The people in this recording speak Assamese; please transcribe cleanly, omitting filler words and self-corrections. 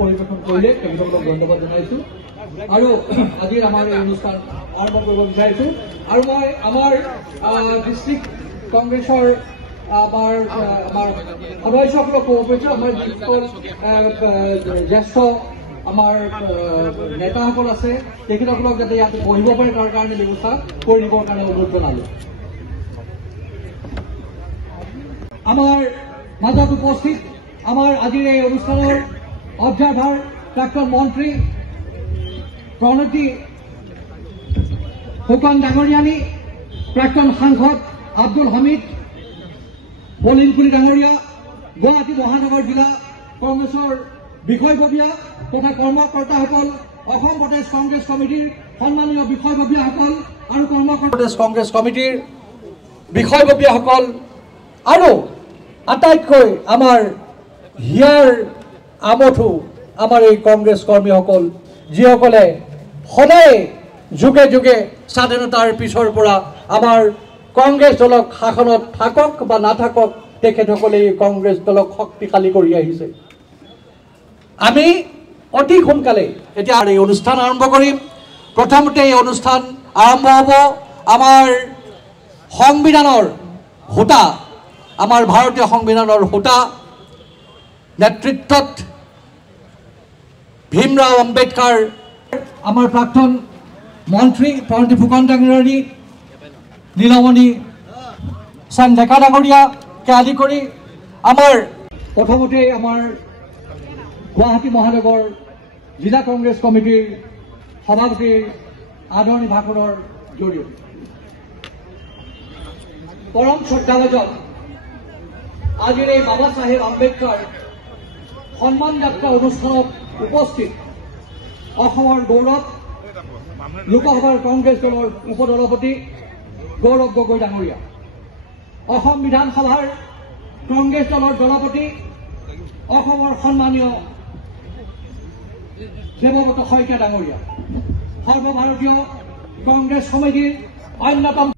পৰিৱেশন কৰিলে তেখেতসকলক ধন্যবাদ জনাইছো আৰু আজিৰ আমাৰ এই অনুষ্ঠান আৰম্ভ কৰিব বিচাৰিছো আৰু মই আমাৰ ডিষ্ট্ৰিক্ট কংগ্ৰেছৰ আমাৰ সদস্যসকলক ক'ব পাৰিছো আমাৰ যিসকল জ্যেষ্ঠ আমাৰ নেতাসকল আছে তেখেতসকলক যাতে ইয়াত বহিব পাৰে তাৰ কাৰণে ব্যৱস্থা কৰি দিবৰ কাৰণে অনুৰোধ জনালো। আমাৰ মাজত উপস্থিত আমাৰ আজিৰ এই অনুষ্ঠানৰ অবজাৰ্ভাৰ প্ৰাক্তন মন্ত্ৰী প্ৰণতি ফুকন ডাঙৰীয়ানী, প্ৰাক্তন সাংসদ আব্দুল হামিদ বলিনকুলি ডাঙৰীয়া, গুৱাহাটী মহানগৰ জিলা কংগ্ৰেছৰ বিষয়ববীয়া তথা কৰ্মকৰ্তাসকল, অসম প্ৰদেশ কংগ্ৰেছ কমিটিৰ সন্মানীয় বিষয়ববীয়াসকল আৰু প্ৰদেশ কংগ্ৰেছ কমিটিৰ বিষয়ববীয়াসকল আৰু আটাইতকৈ আমাৰ হিয়াৰ আমঠু আমাৰ এই কংগ্ৰেছ কৰ্মীসকল যিসকলে সদায় যুগে যুগে স্বাধীনতাৰ পিছৰ পৰা আমাৰ কংগ্ৰেছ দলক শাসনত থাকক বা নাথাকক তেখেতসকলে এই কংগ্ৰেছ দলক শক্তিশালী কৰি আহিছে। আমি অতি সোনকালে এতিয়া এই অনুষ্ঠান আৰম্ভ কৰিম। প্ৰথমতে এই অনুষ্ঠান আৰম্ভ হ'ব আমাৰ সংবিধানৰ হোতা, আমাৰ ভাৰতীয় সংবিধানৰ হোতা নেতৃত্বত ভীমৰাও আম্বেদকাৰ, আমাৰ প্ৰাক্তন মন্ত্ৰী প্ৰণতি ফুকন ডাঙৰীয়ানী, নীলমণি সেন ডেকা ডাঙৰীয়াকে আদি কৰি আমাৰ প্ৰথমতে আমাৰ গুৱাহাটী মহানগৰ জিলা কংগ্ৰেছ কমিটিৰ সভাপতিৰ আদৰণি ভাষণৰ জৰিয়তে পৰম শ্ৰদ্ধাভাজন আজিৰ এই বাবা চাহেব আম্বেদকাৰ সন্মান যাত্ৰা অনুষ্ঠানত উপস্থিত অসমৰ গৌৰৱ লোকসভাৰ কংগ্ৰেছ দলৰ উপসভাপতি গৌৰৱ গগৈ ডাঙৰীয়া, অসম বিধানসভাৰ কংগ্ৰেছ দলৰ দলপতি অসমৰ সন্মানীয় দেৱব্ৰত শইকীয়া ডাঙৰীয়া, সৰ্বভাৰতীয় কংগ্ৰেছ সমিতিৰ অন্যতম